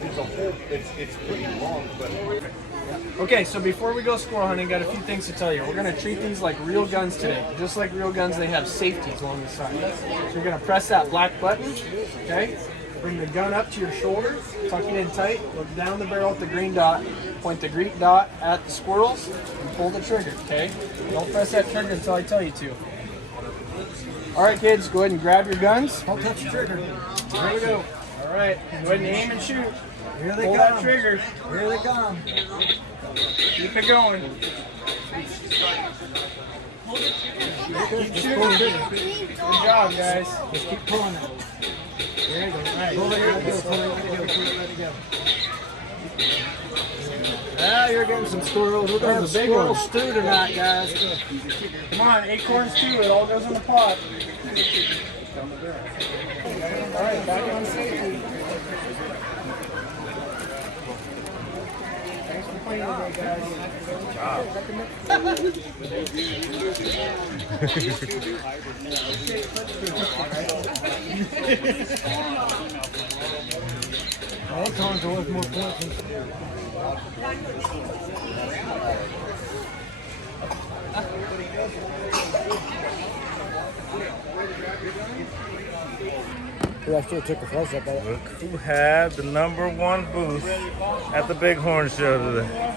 It's a whole. It's pretty long, but. Okay, so before we go squirrel hunting, got a few things to tell you. We're gonna treat these like real guns today. Just like real guns, they have safeties along the side. So you're gonna press that black button, okay? Bring the gun up to your shoulder, tuck it in tight, look down the barrel at the green dot, point the green dot at the squirrels, and pull the trigger, okay? Don't press that trigger until I tell you to. All right, kids, go ahead and grab your guns. Don't touch the trigger. Here we go. All right, go ahead and aim and shoot. Here they Pull come. that trigger. Here they come. Keep it going. Keep shooting. Good job, guys. Just keep pulling it. There you go. All right. Pull it, let it go, pull it, let it go, pull it, let it go. Ah, you're getting some squirrels. We're going to the big Squirrel ones. stew tonight, guys. Come on, acorns too. It all goes in the pot. All right, back on safety. Thanks for playing today, guys. Good job. Acorns are worth more points than I still took a close up at it. Look who had the #1 booth at the Bighorn Show today.